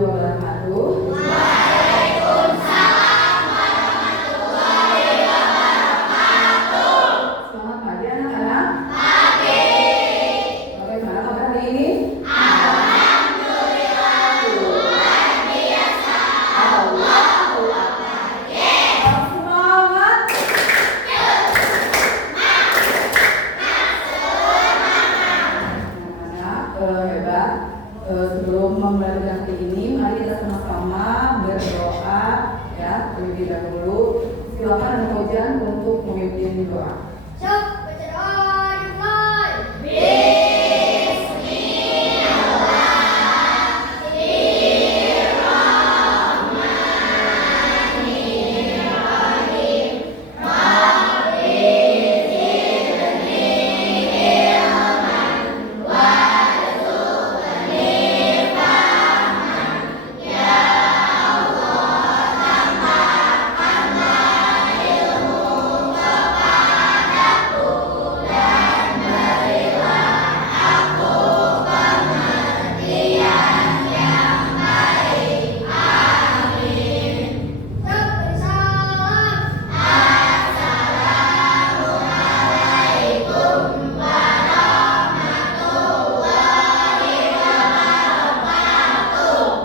wabarakatuh. Waalaikumsalam warahmatullahi wabarakatuh. Selamat pagi anak-anak. Pagi. Bagaimana kabar hari ini? Alhamdulillah luar biasa. Allahu Akbar. Semangat. Anak-anak hebat. Sebelum memulai hari ini, mari kita sama-sama berdoa ya terlebih dahulu. Silakan Anak Fauzan untuk memimpin doa. Sok baca doa dimulai.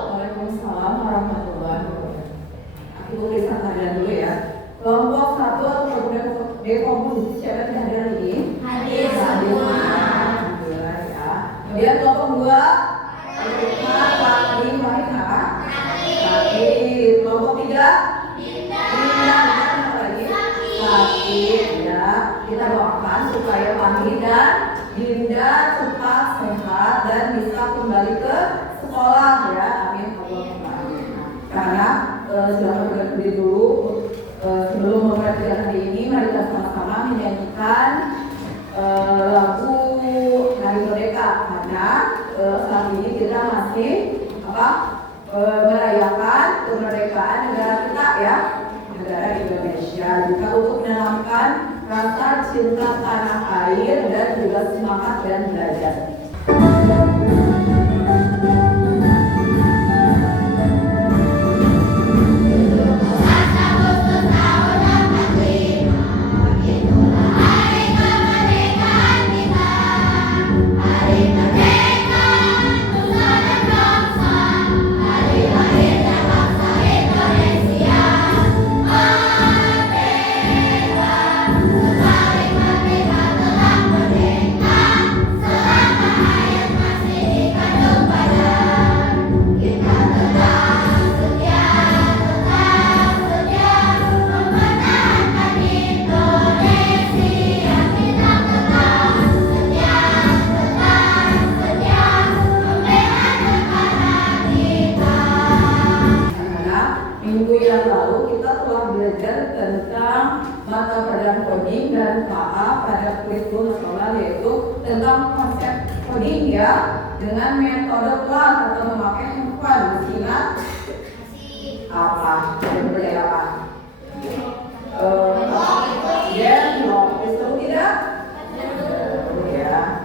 Waalaikumsalam warahmatullahi wabarakatuh. Aku tulis kalian dulu ya. Kelompok 1 atau dekomposisi siapa yang hadir hari ini? Hadir semua. Alhamdulillah ya. Kemudian kelompok 2 Fakih apa? Fakih. Kelompok 3 Dinda apa lagi? Fakih ya. Kita doakan supaya Fakih dan Dinda cepat sehat dan bisa kembali ke sekolah ya. Amin Allahumma amin. Karena sudah berdiri dulu sebelum memulai kegiatan hari ini, mari kita sama-sama menyanyikan lagu Hari Merdeka karena saat ini kita masih merayakan kemerdekaan negara kita ya, negara Indonesia. Juga untuk menanamkan rasa cinta tanah air dan juga semangat dan belajar. Minggu yang lalu kita telah belajar tentang mata pelajaran coding dan KA pada kurikulum nasional, yaitu tentang konsep coding ya dengan metode PLAN atau memakai handphone. Ingat apa? Ada belajar apa? Blog. Itu tidak? Ya.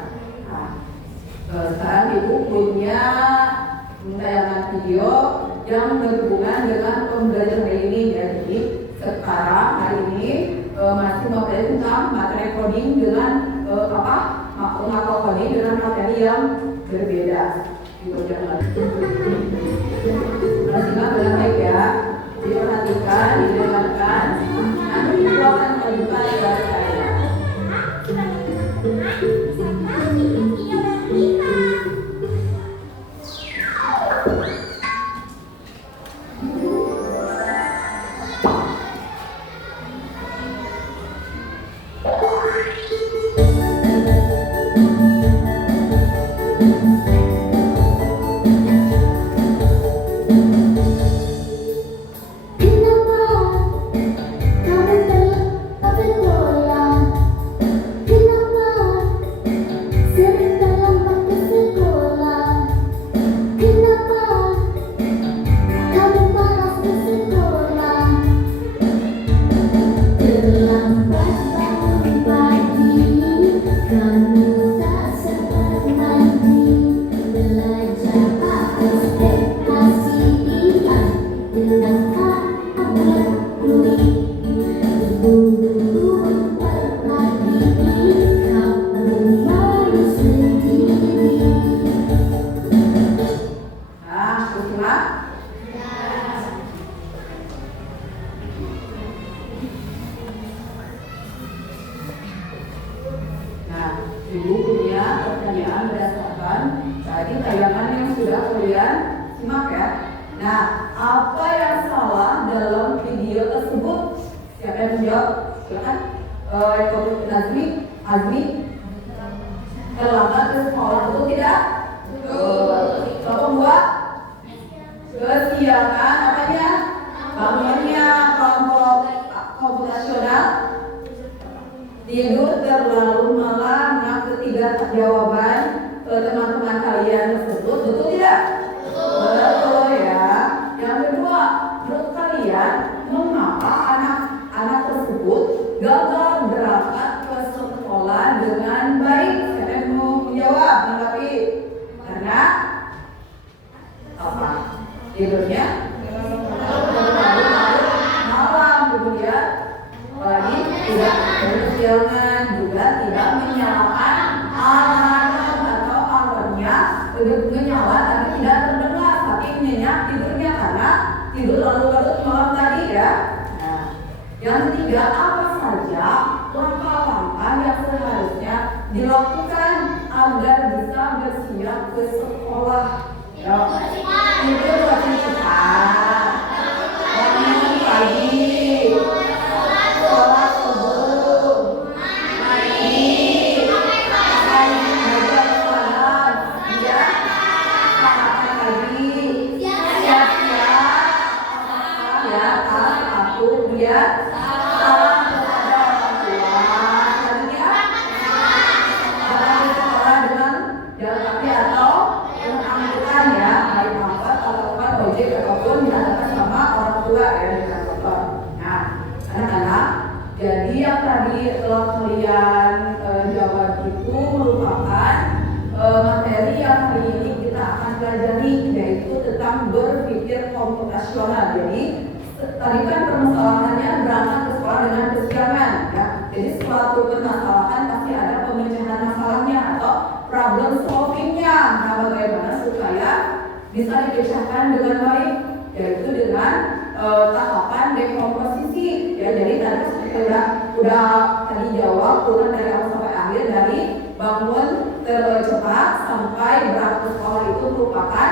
Nah, sekarang Ibu punya tayangan video yang berhubungan dengan pembelajaran hari ini. Jadi sekarang hari ini masih mempelajari tentang materi coding dengan makro coding dengan materi yang berbeda. Simak dengan baik ya. Diperhatikan, didengarkan. Nanti Ibu akan menunjukkan kepada saya. Disimak. Nah, Ibu punya pertanyaan berdasarkan tadi tayangan yang sudah kalian simak ya. Nah, apa yang salah dalam video tersebut? Siapa yang menjawab? Silakan. Azmi. Terlambat ke sekolah, betul tidak? Betul. Kelompok 2. Kesiangan apanya? Bangunnya. Kelompok komputasional. Tidur terlalu malam. Nah, ketiga jawaban teman-teman kalian tersebut betul tidak? Betul ya. Yang kedua, menurut kalian mengapa anak-anak tersebut gagal berangkat ke sekolah dengan baik? Siapa yang mau menjawab? Menanggapi? Karena apa? Tidurnya terlalu malam, kemudian apalagi tidak berkesiangan, juga tidak menyalakan alarm atau alarmnya menyala tapi tidak terdengar, tapi nyenyak tidurnya karena tidur larut-larut malam tadi ya. Nah, yang ketiga, apa saja langkah-langkah yang seharusnya dilakukan agar bisa bersiap ke sekolah? Tidur lebih cepat, bangun pagi, sholat subuh, mandi, makan sholat, ya, makan pagi, siap-siap, ya, aku kemudian salam kepada orang tua, selanjutnya berangkat ke sekolah dengan jalan kaki atau dengan angkutan ya, baik angkot ataupun ojek ataupun diantarkan sama orang tua ya dengan motor. Nah, anak-anak, jadi yang tadi telah kalian jawab itu merupakan materi yang hari ini kita akan pelajari, yaitu tentang berpikir komputasional. Jadi tadi kan permasalahannya berangkat ke sekolah dengan kesiangan ya. Jadi suatu permasalahan pasti ada pemecahan masalahnya atau problem solvingnya. Nah, bagaimana supaya bisa dipecahkan dengan baik, yaitu dengan tahapan dekomposisi ya. Jadi tadi seperti udah tadi jawab urutan dari awal sampai akhir, dari bangun tercepat sampai berangkat ke sekolah itu merupakan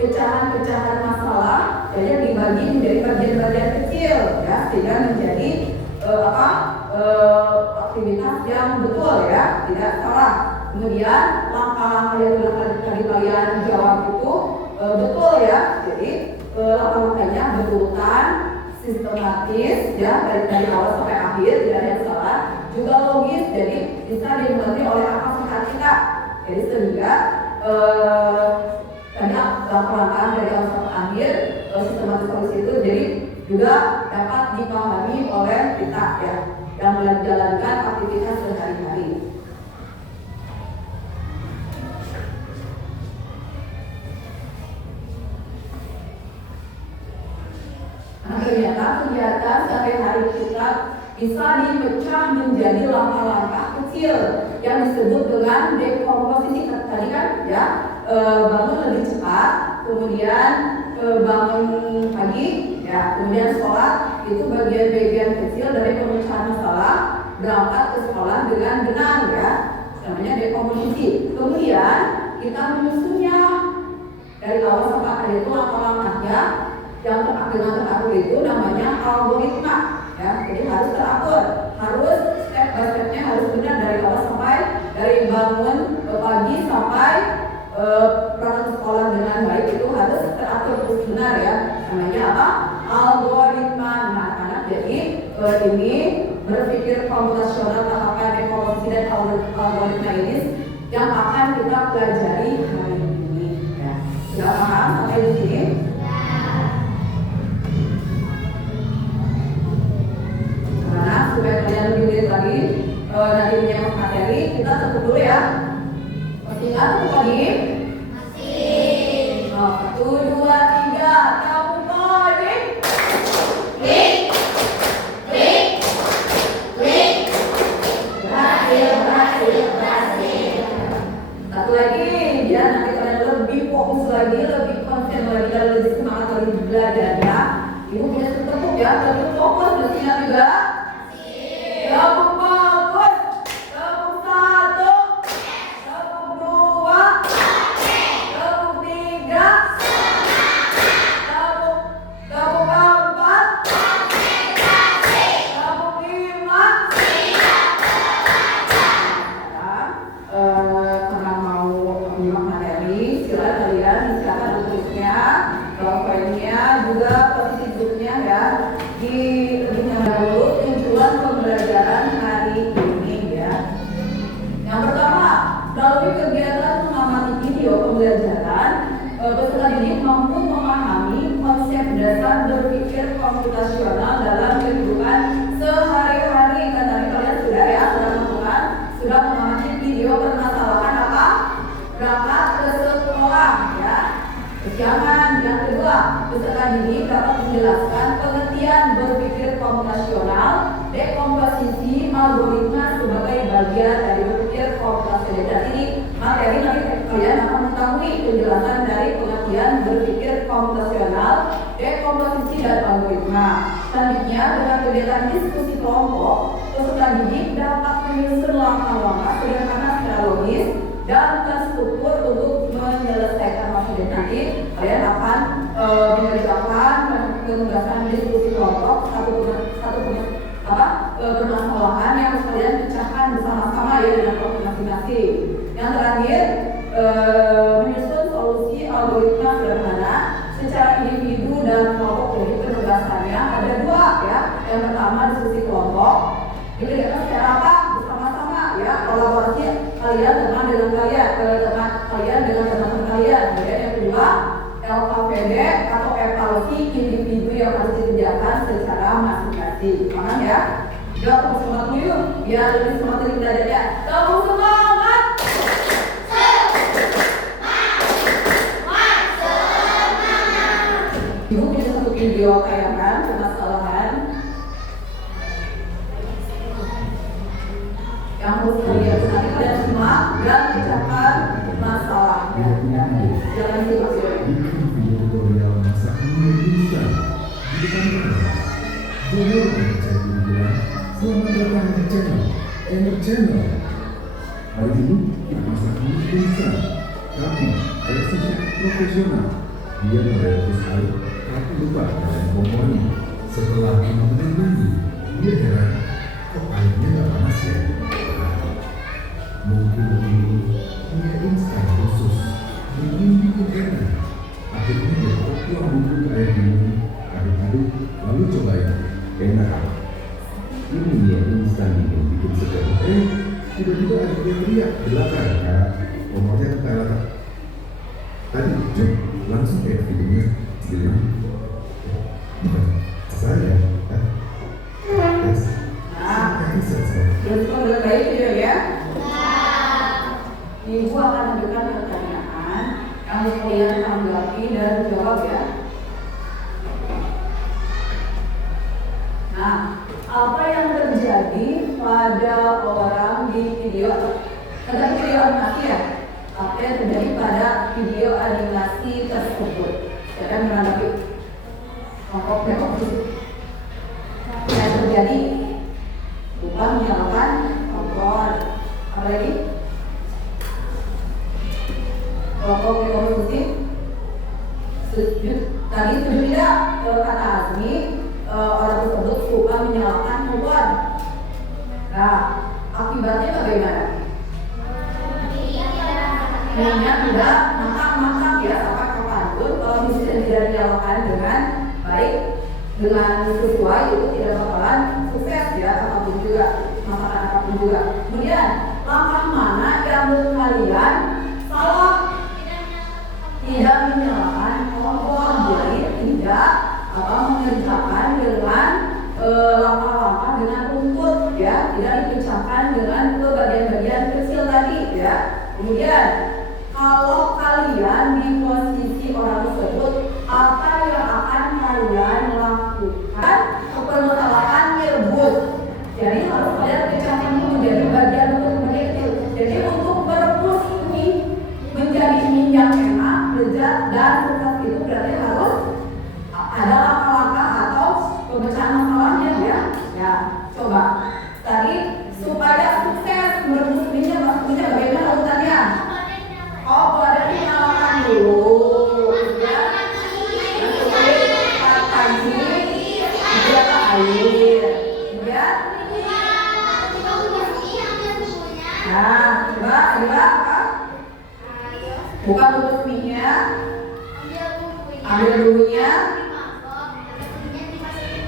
pecahan-pecahan masalah yang dibagi menjadi bagian-bagian kecil ya, sehingga menjadi aktivitas yang betul ya, tidak salah. Kemudian langkah-langkah yang tadi kalian jawab itu betul ya. Jadi langkah-langkahnya berurutan, sistematis ya, dari awal sampai akhir, tidak ada yang salah. Juga logis, jadi bisa dimengerti oleh akal sehat kita. Jadi sehingga karena langkah-langkah dari awal sampai akhir, sistematis solusi itu jadi juga dapat dipahami oleh kita ya, yang menjalankan aktivitas sehari-hari. Nah, ternyata kegiatan sehari-hari kita bisa dipecah menjadi langkah-langkah kecil yang disebut dengan dekomposisi. Tadi kan ya, bangun lebih cepat, kemudian bangun pagi ya, kemudian sholat, itu bagian-bagian kecil dari pemecahan masalah berangkat ke sekolah dengan benar ya, namanya dekomposisi. Kemudian kita menyusunnya dari awal sampai akhir, itu langkah-langkahnya yang dengan teratur itu namanya algoritma ya. Jadi harus teratur, harus step by stepnya harus benar dari awal sampai, dari bangun pagi sampai berangkat ke sekolah dengan baik, itu harus teratur terus benar ya, namanya apa? Algoritma. Nah, anak-anak, jadi ini berpikir komputasional, tahapan dekomposisi dan algoritma ini yang akan kita pelajari hari ini ya. Sudah paham sampai di sini? Nah, supaya kalian lebih detail lagi nanti menyimak materi, kita tutup dulu ya. Masih ingat tutup lagi? Masih. 1, 2, 3, kamu klik. Klik. Klik. Klik. Berhasil. Satu lagi, biar nanti kalian lebih fokus lagi, lebih konsen lagi. ya, gabung fokus, mestinya juga. Gabung fokus. Gabung 1. Gabung 2. Gabung 3. Gabung 4. Gabung 5. Karena mau menyimak materi, silakan kalian silakan tulisnya, poinnya juga posisi duduknya ya. Di linknya dulu tujuan pembelajaran hari ini ya. Yang pertama, melalui kegiatan mengamati video pembelajaran, peserta didik mampu memahami konsep dasar berpikir komputasional dalam kehidupan sehari-hari. Kan tadi kalian sudah ya, sudah mengamati video permasalahan apa? Berangkat ke sekolah ya. Kesiapan yang kedua, peserta didik dapat menjelaskan pengertian berpikir komputasional, dekomposisi algoritma sebagai bagian dari berpikir komputasional. Dan ini materi nanti kalian akan mengetahui penjelasan dari pengertian berpikir komputasional, dekomposisi dan algoritma. Selanjutnya, dengan kegiatan diskusi kelompok, peserta didik dapat menyusun langkah-langkah sederhana secara logis dan terstruktur untuk menyelesaikan masalah. Nanti kalian akan mengerjakan penugasan diskusi kelompok permasalahan yang kalian pecahkan bersama-sama ya dengan kelompok masing-masing. Yang terakhir, menyusun solusi algoritma sederhana secara individu dan kelompok. Jadi penugasannya ada 2 ya. Yang pertama diskusi kelompok, dikerjakan secara apa? Bersama-sama ya, kolaborasi kalian dengan kalian dengan teman-teman kalian. Kemudian yang kedua, LKPD atau evaluasi individu yang harus dikerjakan secara masing-masing. Paham ya? Yuk, kamu semangat dulu yuk, biar lebih semangat dari belajarnya. Kamu semangat! Ibu punya satu video tayangan permasalahan yang harus kalian nanti kalian simak dan pecahkan masalahnya. Jangan simak ya. Video tutorial masak mie instan di depan kamera. Jangan percaya diri bilang, selamat datang di channel Emer Channel. Hari ini kita masak mie instan, tapi versi chef profesional. Dia merebus air, tapi lupa dengan kompornya. Setelah 5 menit lagi, dia heran, kok airnya nggak panas ya? Mungkin begini, mie instan khusus ingin bikin enak. Akhirnya dia tuang bumbu ke air dingin, aduk-aduk, lalu cobain. Enak apa? Ini mie instan dingin bikin segar. Tiba-tiba ada dia teriak di belakang, Kak. Kompornya ketelan. Tadi Jok langsung kayak videonya bilang, bukan saya, kan? Yes. Terus kalau baik video ya. Ibu akan memberikan pertanyaan yang kalian tanggapi dan jawab ya. Nah, apa yang terjadi pada orang di video? Ada video animasi ya? Apa yang terjadi pada video animasi tersebut? Siapa yang menanggapi? Kelompoknya yang terjadi? Lupa menyalakan kompor. Apa lagi? Kelompok rekonstruksi. Tadi sudah tidak kata Azmi, orang tersebut lupa menyalakan kompor. Nah, akibatnya bagaimana? Minyak tidak masak ya sampai kapanpun. Kalau misalnya tidak dinyalakan dengan baik, dengan sesuai, itu tidak bakalan sukses ya, apapun juga, masakan apapun juga. Kemudian langkah mana yang menurut kalian salah? Tidak menyalakan kompor, jadi tidak mengerjakan dengan langkah-langkah dengan rumput ya, tidak dipecahkan dengan ke bagian-bagian kecil tadi ya. Kemudian kalau kalian di posisi orang tersebut, apa yang akan kalian lakukan? Permasalahan merebus. Jadi harus kalian pecahkan menjadi bagian untuk kecil. Jadi untuk merebus ini menjadi minyak enak, lezat dan sukses itu berarti harus ada langkah-langkah atau pemecahan Buka dulu mie-nya, ambil bumbunya,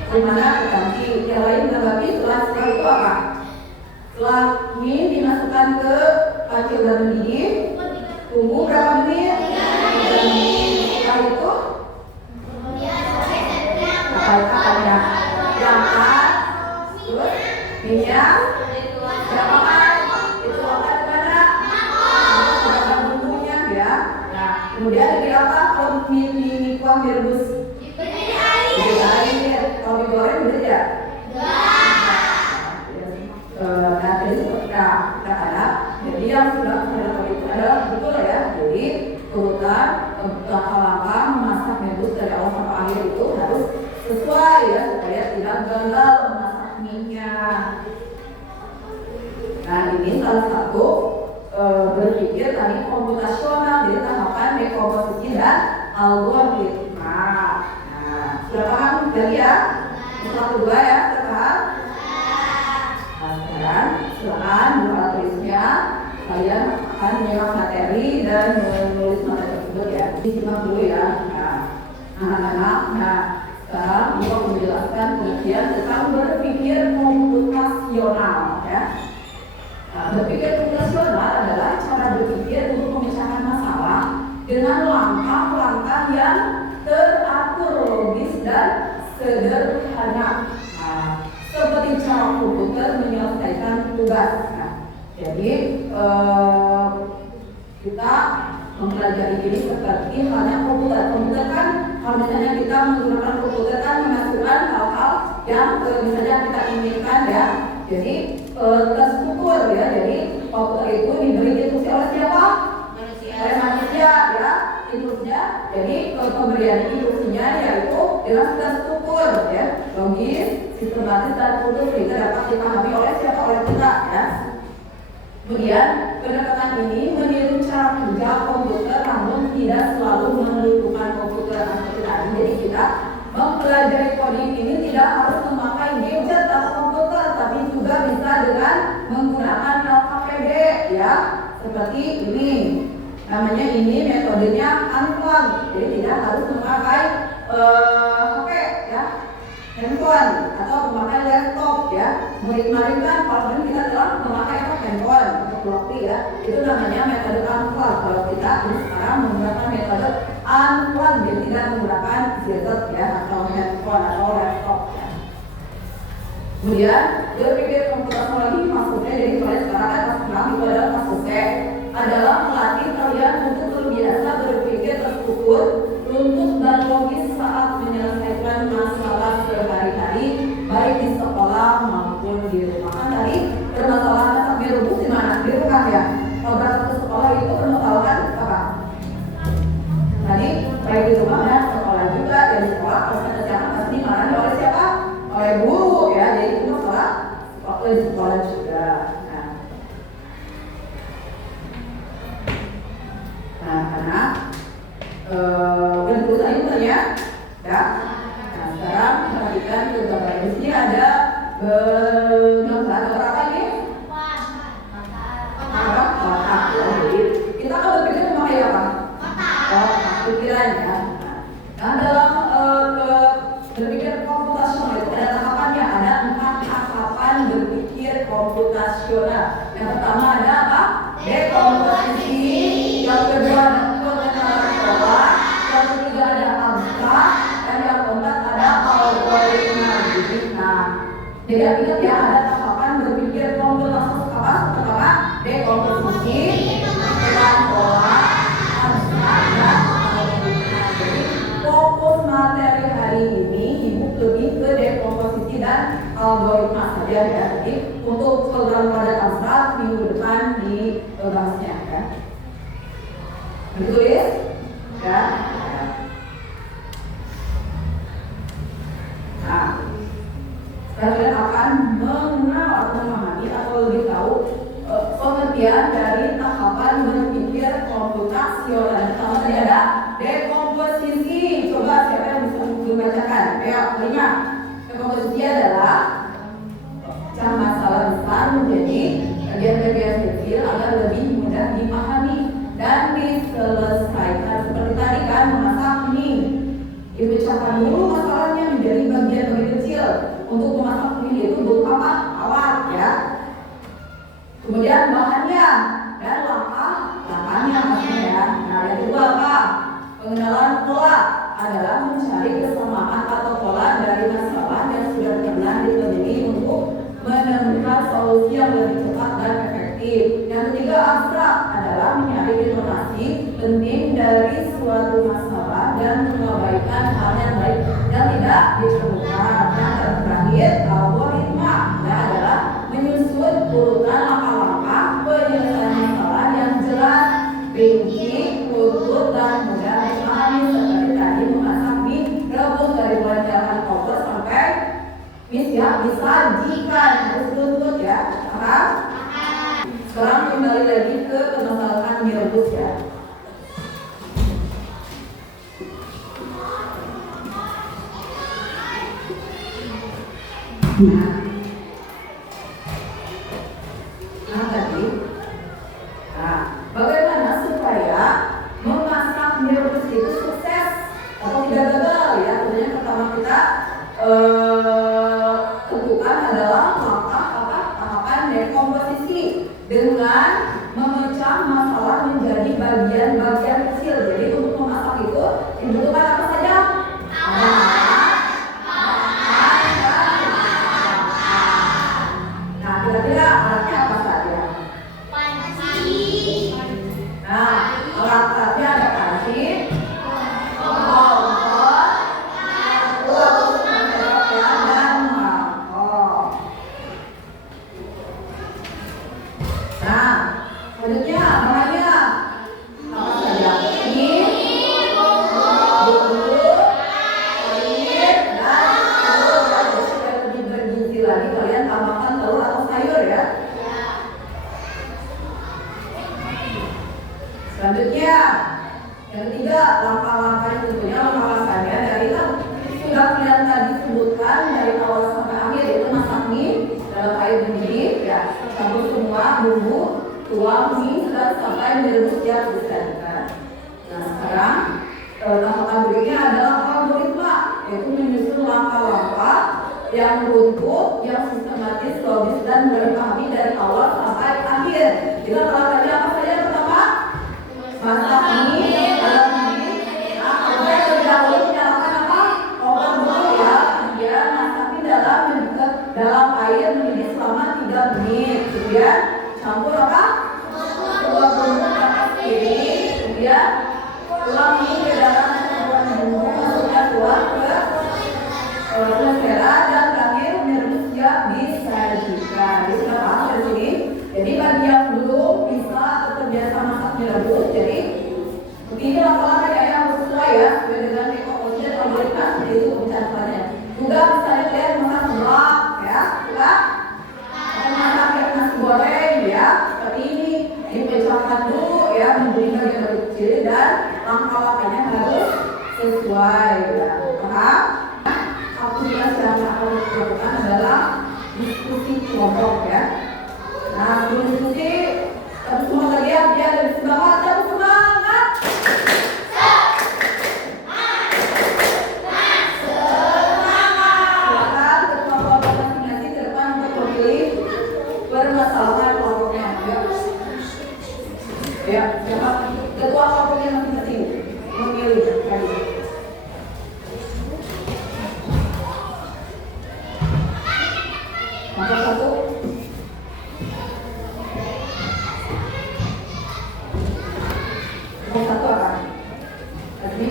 dimana ganti yang lain menanggapi setelah itu apa? Setelah mie dimasukkan ke panci udah mendidih, tunggu berapa menit? 3 menit. Setelah itu apa ya? Diangkat, terus minyak, diangkat, itu akan mana? Berapa bumbunya ya? Nah, kemudian di apa? Kalau mie kuah direbus di air, kalau digoreng bener ya? Nah, jadi seperti anak-anak, jadi yang sudah terdapat itu adalah betul ya. Jadi urutan langkah-langkah memasak rebus dari awal sampai akhir itu harus sesuai ya, supaya tidak gagal memasak minyak. Nah, ini salah satu berpikir tadi komputasional, jadi tahapan dekomposisi dan algoritma. Nah, sudah paham dari ya? Yang kedua ya, sekarang. Nah, sekarang silakan buka tulisnya. Kalian akan menyimak materi dan menulis materi tersebut ya. Disimak dulu ya. Nah, anak-anak. Nah, sekarang Ibu menjelaskan pengertian tentang berpikir komputasional ya. Nah, berpikir komputasional adalah cara berpikir untuk memecahkan masalah dengan langkah-langkah yang teratur, logis dan sederhana. Nah, seperti cara komputer menyelesaikan tugas. Nah, jadi kita mempelajari ini seperti halnya komputer. Komputer kan kalau misalnya kita menggunakan komputer kan memasukkan hal-hal yang misalnya kita inginkan ya. Jadi terstruktur ya. Jadi komputer itu diberi instruksi oleh siapa? Oleh manusia ya. Instruksinya. Jadi pemberian instruksinya yaitu dengan terstruktur ya, logis, sistematis dan utuh sehingga dapat dipahami oleh siapa? Oleh kita ya. Kemudian pendekatan ini meniru cara kerja komputer, namun tidak selalu membutuhkan komputer seperti tadi. Jadi kita mempelajari coding ini tidak harus memakai gadget atau komputer, tapi juga bisa dengan menggunakan LKPD ya, seperti ini. Namanya ini metodenya unplug, jadi tidak harus memakai HP ya, handphone atau memakai laptop ya. Kemarin kan kalau kita telah memakai handphone atau floppy ya, itu namanya metode unplug. Kalau kita sekarang menggunakan metode unplug, jadi tidak menggunakan gadget ya, atau handphone atau laptop ya. Kemudian berpikir komputasional lagi maksudnya, jadi kalian sekarang kan pas itu adalah kasus adalah melatih kalian untuk terbiasa berpikir terstruktur, runtut dan logis saat menyelesaikan masalah sehari-hari, baik di sekolah maupun di rumah. Kan tadi permasalahan sampai rumus di mana? Di rumah ya. Kalau berangkat ke sekolah itu permasalahan apa? Tadi baik di rumah dan sekolah juga. Dan di sekolah kalau kita jangan pasti dimarahi oleh siapa? Oleh guru ya. Jadi itu masalah waktu di sekolah juga. Nah, karena udah tadi ya, ya. Nah, sekarang perhatikan ke gambar di sini ada gambar apa ini? Apa? Kotak. Jadi kita kan berpikir memakai apa? Kotak. Pikiran ya. Nah, dalam berpikir komputasional itu ada tahapannya, ada 4 tahapan berpikir komputasional. Yang pertama ada apa? Dekomposisi. Yang kedua ada pengenalan pola. Yang ketiga ada abstrak. Dan yang keempat ada algoritma. Nah, jadi ingat ya, ada tahapan berpikir komputasional apa? Pertama dekomposisi, pengenalan pola, abstrak dan algoritma. Jadi fokus materi hari ini Ibu lebih ke dekomposisi dan algoritma saja ya. Jadi untuk program pada abstrak minggu depan dibahasnya ya. Ditulis ya. Nah, kalian akan mengenal atau memahami atau lebih tahu pengertian dari tahapan berpikir komputasional. Yang pertama tadi ada dekomposisi. Coba siapa yang bisa membacakan? Ayo, 5. Dekomposisi adalah pecah masalah besar menjadi bagian-bagian kecil agar lebih mudah dipahami dan diselesaikan. dulu masalahnya menjadi bagian lebih kecil. Untuk memasak mie itu butuh apa? Alat ya. Kemudian bahannya dan langkahnya maksudnya ya. Nah yang kedua apa? Pengenalan pola adalah mencari kesamaan atau pola dari masalah yang sudah pernah ditemui untuk menemukan solusi yang lebih cepat dan efektif. Yang ketiga abstrak adalah mencari informasi penting dari suatu masalah dan mengabaikan hal yang baik yang tidak diperlukan. Yang terakhir algoritma adalah menyusun urutan langkah-langkah penyelesaian masalah yang jelas, rinci, urut dan mudah dipahami seperti tadi memasak mie rebus dari wajan kompor sampai mie siap disajikan. Harus tuntut ya, paham? Sekarang kembali lagi ke permasalahan mie rebus ya. Nah tadi, bagaimana supaya memasak mie rebus itu sukses atau tidak gagal ya? Tentunya pertama kita tentukan adalah tahapan dekomposisi dengan memecah masalah menjadi bagian-bagian kecil. Jadi untuk memasak itu dibutuhkan apa saja? Nah, kira-kira alatnya apa saja? Nah, alat-alatnya ada panci, kompor, dan mangkok. Nah, selanjutnya bahannya apa saja? Mie, bumbu, air, dan telur. Jadi supaya lebih bergizi lagi kalian tambahkan telur atau sayur ya. Selanjutnya, yang ketiga langkah-langkahnya tentunya langkah-langkahnya dari sudah kalian tadi sebutkan dari awal sampai akhir, yaitu masak mie dalam air mendidih ya, campur semua bumbu, tuang mie sudah sampai direbus siap disajikan. Nah sekarang tahapan berikutnya adalah algoritma, yaitu menyusun langkah-langkah yang runtut, yang sistematis, logis dan mudah dipahami dari awal sampai akhir. Kita langkahnya apa saja? Pertama, masak mie dalam mie. Nah, kemudian terlebih dahulu menyalakan apa? Kompor dulu ya. Kemudian masak mie dalam air mendidih selama 3 menit. Kemudian campur apa? Dua bumbu ke atas kiri. Kemudian tuang mie ke dalam campuran bumbu, masukkan tuang ke selera dan terakhir merebus siap disajikan. Jadi sudah paham dari sini. Jadi bagi yang belum bisa atau terbiasa masak mie rebus, jadi ini langkah-langkah yang sesuai ya, sesuai dengan dekomposisi dan algoritma seperti itu pembicaranya. Juga misalnya kalian masak seblak ya, juga masak kayak nasi goreng ya, seperti ini dipecahkan dulu ya, menjadi bagian lebih kecil dan langkah-langkahnya harus sesuai ya, paham? Aktivitas yang akan dilakukan adalah diskusi kelompok ya. Nah, sebelum diskusi, kita semua lagi ya, biar lebih semangat, tetap semangat. Silakan ketua kelompok masing-masing ke depan untuk memilih permasalahan kelompoknya. Ya, siapa ketua kelompoknya masing-masing memilih kali. Maka satu. Kelompok satu apa? Tadi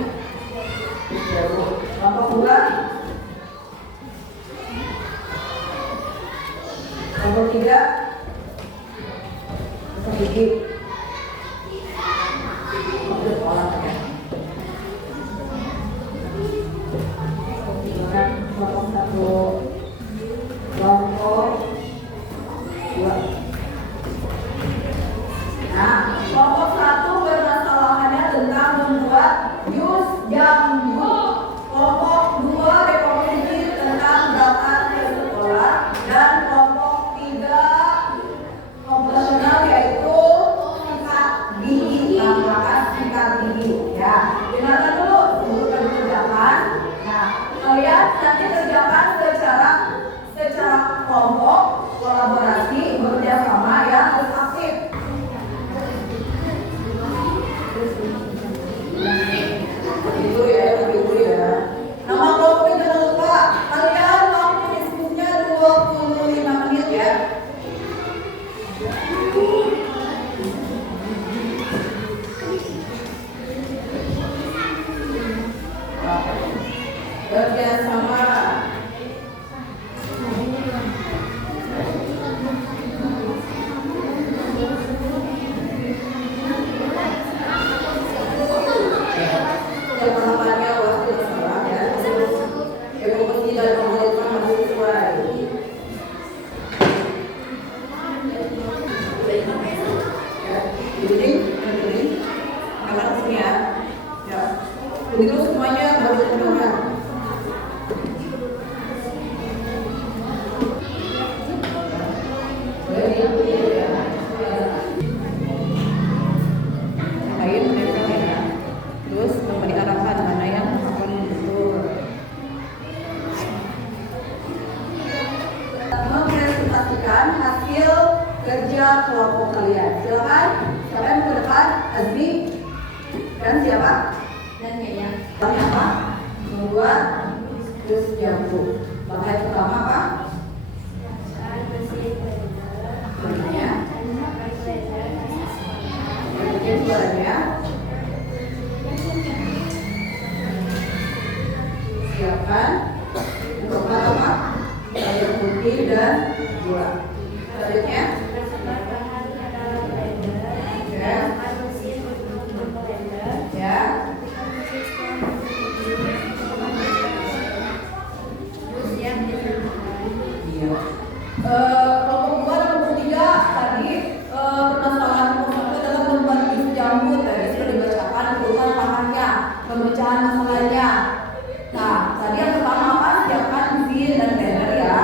kelompok dua. Kelompok tiga. Kelompok tiga. Kelompok satu. Kelompok dua. Nah, kelompok satu bermasalahannya tentang membuat jus jambu. Kelompok dua dekomposisi tentang berangkat ke sekolah, dan kelompok tiga komposional yaitu nanti kerjakan secara kelompok, kolaborasi, bekerja sama yang harus aktif. Itu ya, itu ya. Nama kelompoknya jangan lupa. Kalian waktu diskusinya 25 menit ya. Kerja sama. Pemahamannya pasti salah ya. Emosi dan komitmen harus sesuai. Jadi, akan kesini ya. Ya. Begitu semuanya baru kedengaran. Lain ya. Terus memberi arahan mana yang akan betul. Mempresentasikan hasil kerja kelompok kalian. Silakan siapa yang ke depan? Azmi dan siapa? Dan Yaya. Bang apa? Membuat terus jambu. Bahan pertama apa? Ya. Bikin suaranya. Siapkan untuk apa? Air putih dan gula. Selanjutnya, ya, ya. Iya. Kelompok 2 dan kelompok 3 tadi permasalahan kelompok 1 adalah membuat jus jambu. Tadi sudah dibacakan urutan bahannya, pemecahan masalahnya. Nah, tadi yang pertama apa? Siapkan mesin dan blender ya.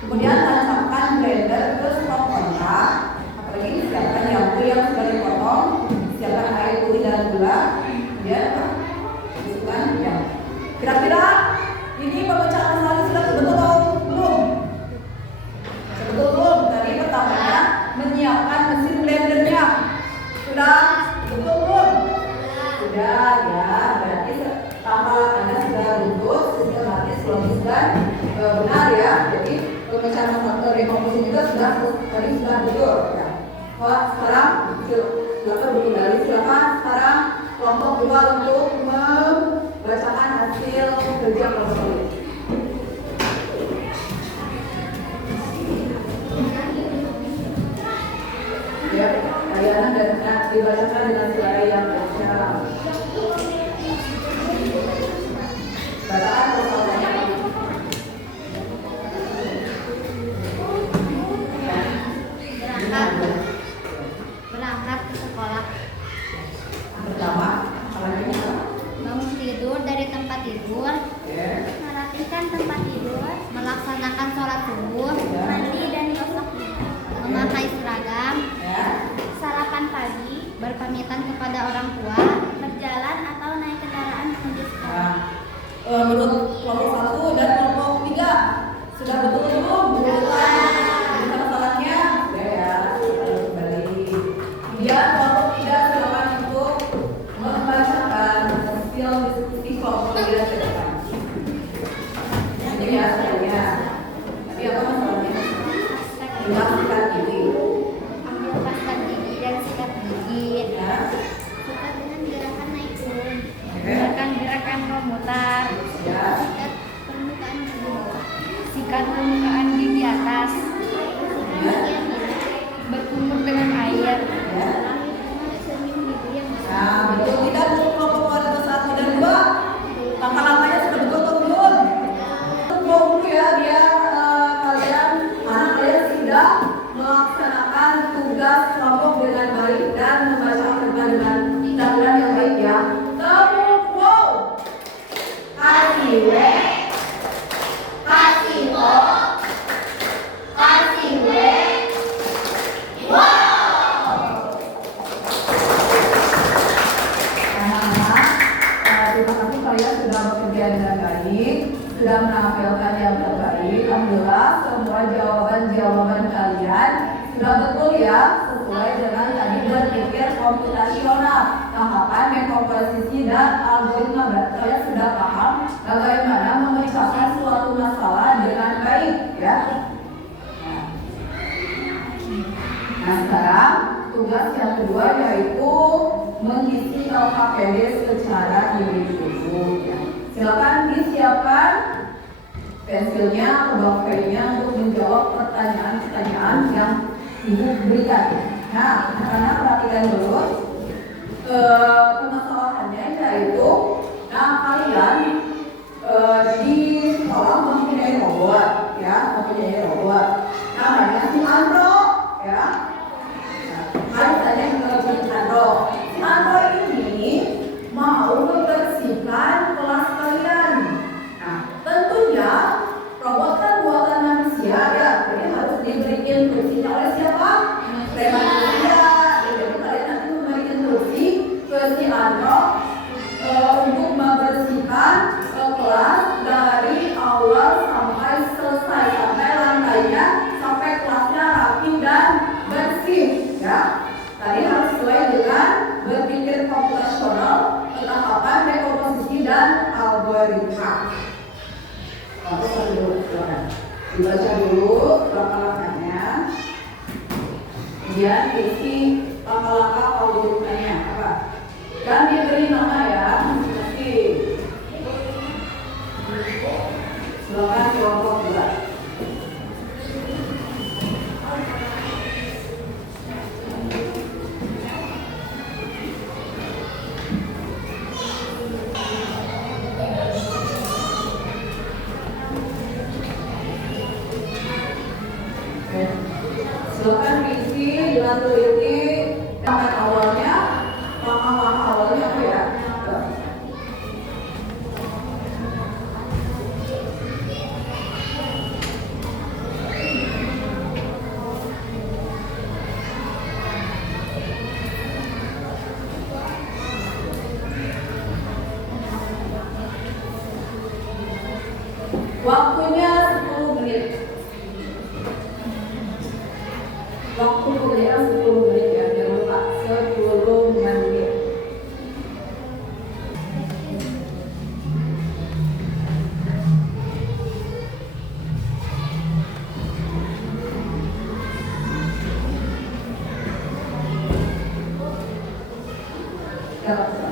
Kemudian tancapkan blender ke stop kontak. Apalagi siapkan jambu yang sudah dipotong. Siapkan air putih dan gula. Kemudian masukkan jambu. Kira-kira ini pemecahan masalah sudah betul atau belum? Betul belum? Tadi pertamanya menyiapkan mesin blendernya. Sudah betul belum? Sudah ya. Berarti tanggal Anda sudah lulus, sistematis, logis dan benar ya. Jadi pemecahan masalah rekomposisi juga sudah tadi sudah betul. Ya. Wah, sekarang silakan berkendali. Silakan sekarang kelompok 2 untuk membacakan hasil kerja kelompok ini. Ya, layanan dan dibacakan dengan suara yang kencang. Bacakan persoalannya. Berangkat ke sekolah. Pertama, apalagi apa? Bangun tidur dari tempat tidur. Ya. Merapikan tempat tidur. Melaksanakan sholat subuh. Ya. Mandi dan gosok gigi. Memakai seragam. Ya. Sarapan pagi. Berpamitan kepada orang tua. Berjalan atau naik kendaraan menuju sekolah. Nah, menurut kelompok 1 dan kelompok 3 sudah betul belum? Jadi masalahnya ya, kembali. Kemudian kelompok 3 silakan untuk membacakan hasil diskusi kelompok 3 ke depan. Ini ya sebenarnya. Tapi apa masalahnya? Dilakukan ini. Ambil pasta gigi dan sikat gigi. Ya. Suka dengan gerakan naik turun. Oke. Gerakan memutar. Ya. Sikat permukaan di bawah. Sikat permukaan gigi atas. Ya. Berkumur dengan air. Ya. Senyum di diam. Nah, betul tidak untuk kelompok warga 1 dan 2? Langkah-langkahnya sudah betul atau belum? Tunggu dulu ya, biar anak kalian sudah melaksanakan tugas kelompok dengan baik dan membacakan dengan tampilan yang baik ya. Tepuk wow. Kasih W. Kasih O. Kasih W. Wow. sudah menampilkan yang terbaik. Alhamdulillah semua jawaban-jawaban kalian sudah betul ya, sesuai dengan tadi berpikir komputasional, tahapan dekomposisi dan algoritma. Berarti kalian sudah paham bagaimana memecahkan suatu masalah dengan baik ya. Nah sekarang tugas yang kedua yaitu mengisi LKPD secara individu ya. Silakan disiapkan pensilnya atau pulpennya untuk menjawab pertanyaan-pertanyaan yang Ibu berikan. Nah, anak-anak perhatikan dulu permasalahannya yaitu, nah kalian di sekolah mempunyai robot ya, mempunyai robot namanya si Andro ya. Kalian tanya ke si Andro. Si Andro ini mau membersihkan kelas kalian. Nah, tentunya robot kan buatan manusia ya, jadi harus diberi instruksinya oleh siapa? Manusia. Jadi kalian nanti memberi instruksi ke si Andro untuk membersihkan kelas dari awal sampai selesai, sampai lantainya, sampai kelasnya rapi dan bersih ya. Tadi harus sesuai dengan berpikir komputasional, tahapan dekomposisi dan algoritma. Dibaca dulu langkah-langkahnya, kemudian isi langkah-langkah algoritmanya apa, dan diberi nama ya. Nanti silakan kelompok dua. Silakan isi dengan teliti langkah awalnya, langkah-langkah awalnya apa ya? Waktunya 10 menit. Waktu pekerjaan 10 menit ya, jangan lupa 10 menit. Dapat.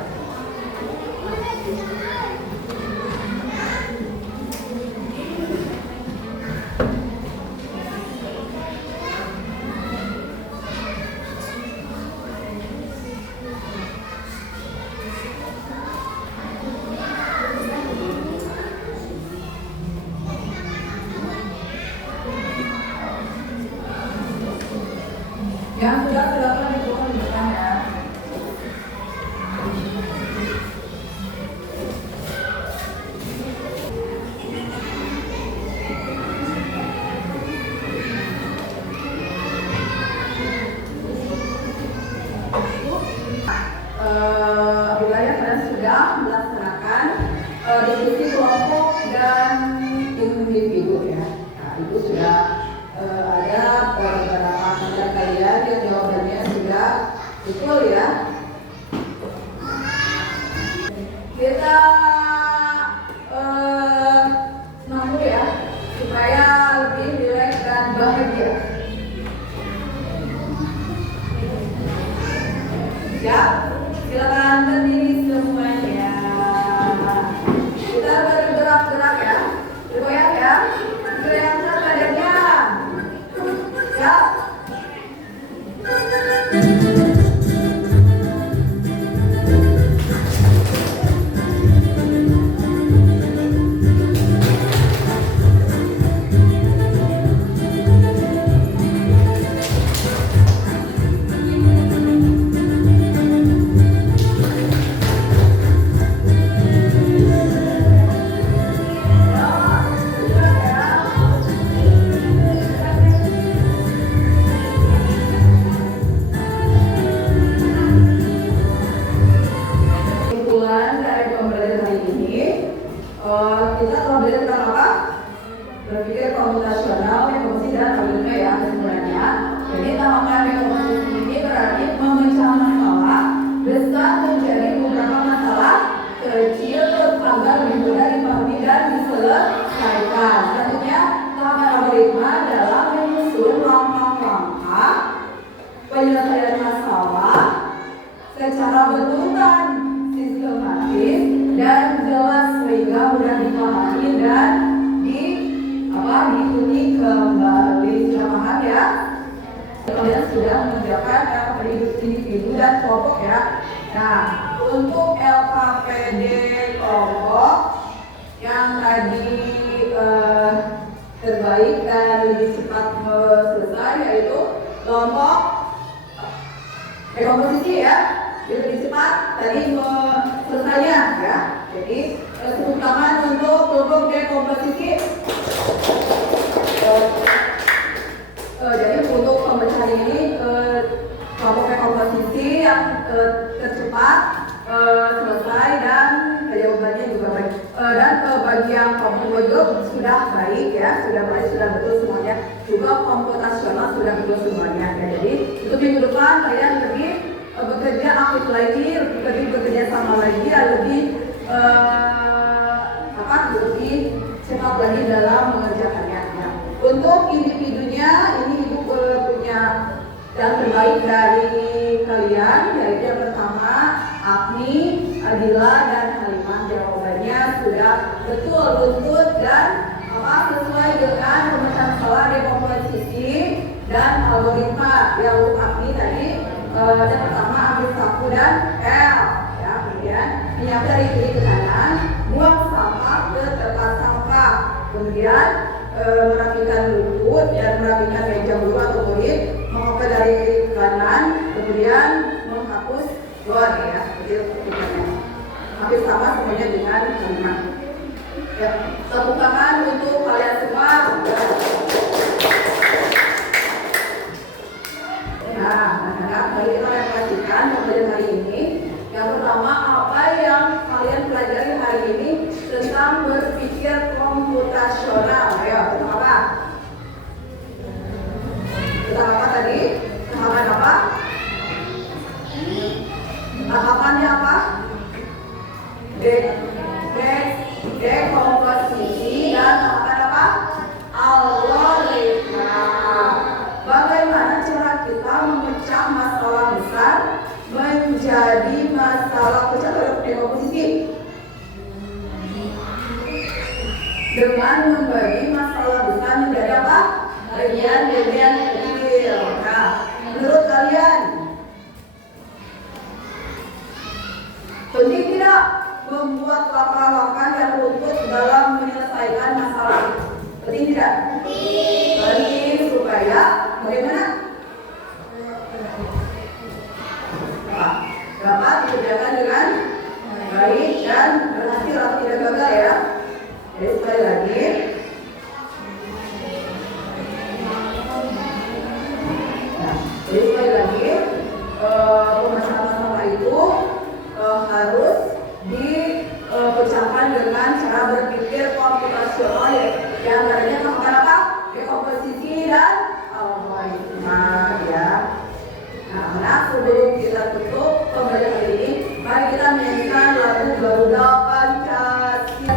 Yang sudah silakan dibuka di depan ya. Wilayah kalian sudah melaksanakan diskusi kelompok dan individu ya. Nah, itu sudah ada beberapa teman kalian yang jawabannya sudah betul ya. Kita senang dulu ya, supaya lebih rileks dan bahagia. Siap? Silakan penyelesaian masalah secara berurutan, sistematis dan jelas sehingga mudah dipahami dan diikuti kembali. Sudah paham ya? Kalian sudah mengerjakan LKPD individu dan kelompok ya. Nah, untuk LKPD kelompok yang tadi terbaik dan lebih cepat selesai yaitu kelompok komposisi ya, lebih cepat tadi selesainya ya. Jadi tepuk tangan untuk kelompok dekomposisi. Jadi untuk pemecahan ini kelompok dekomposisi yang tercepat selesai dan jawabannya juga baik. Dan bagi yang kelompok grup sudah baik ya, sudah baik, sudah betul semuanya. Juga komputasional sudah betul semuanya ya. Jadi untuk minggu depan kalian lebih bekerja aktif lagi, lebih bekerja sama lagi, lebih lebih cepat lagi dalam mengerjakannya. Nah, untuk individunya ini ibu punya yang terbaik dari kalian, yaitu yang pertama Agni, Adila dan Halimah. Jawabannya sudah betul, lutut dan sesuai dengan pemecahan skala dekomposisi dan algoritma. Yang untuk Agni tadi yang pertama ambil sapu dan L ya, kemudian menyiapkan dari kiri ke kanan, buang sampah ke tempat sampah, kemudian merapikan lutut dan merapikan meja guru atau murid, mengapa dari kiri ke kanan, kemudian menghapus luar ya, seperti itu. Hampir sama semuanya dengan kelima. Ya, tepuk tangan untuk kalian semua. Nah, mari kita refleksikan pembelajaran hari ini. Yang pertama, apa yang kalian pelajari hari ini tentang berpikir komputasional? Ayo, tentang apa? Tentang apa tadi? Tahapan apa? Tahapannya apa? Dekomposisi dan tahapan apa? Algoritma. Bagaimana cara kita memecah masalah besar menjadi masalah kecil atau dekomposisi? Dengan membagi masalah besar menjadi apa? Bagian-bagian kecil. Nah, menurut kalian penting tidak membuat langkah-langkah yang runtut dalam menyelesaikan masalah? Penting tidak? Penting supaya bagaimana? Dapat dikerjakan dengan baik dan berhasil atau tidak gagal ya. Jadi sekali lagi, pemecahan masalah itu harus dipecahkan dengan cara berpikir komputasional ya. Yang antaranya melakukan apa? Dekomposisi dan algoritma ya. Nah, sebelum kita tutup pembelajaran hari ini, mari kita menyanyikan lagu Garuda Pancasila.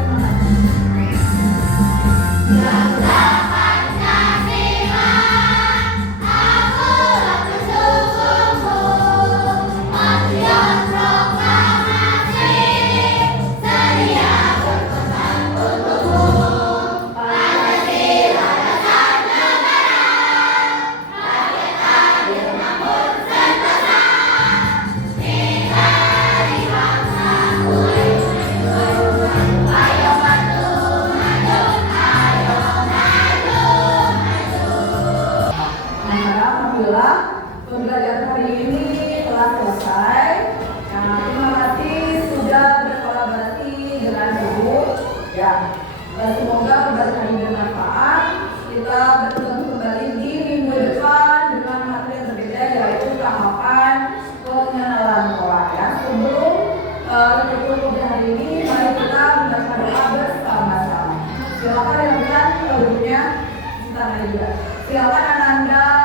Pembelajaran hari ini telah selesai. Nah, terima kasih sudah berkolaborasi dengan Ibu. Ya, semoga pembelajaran ini bermanfaat. Kita bertemu kembali di minggu depan dengan materi yang berbeda, yaitu tahapan pengenalan pola. Ya, sebelum tutup pembelajaran hari ini, mari kita membaca doa bersama-sama. Silakan yang bukan, kalau dulunya, kita juga. Silakan Ananda.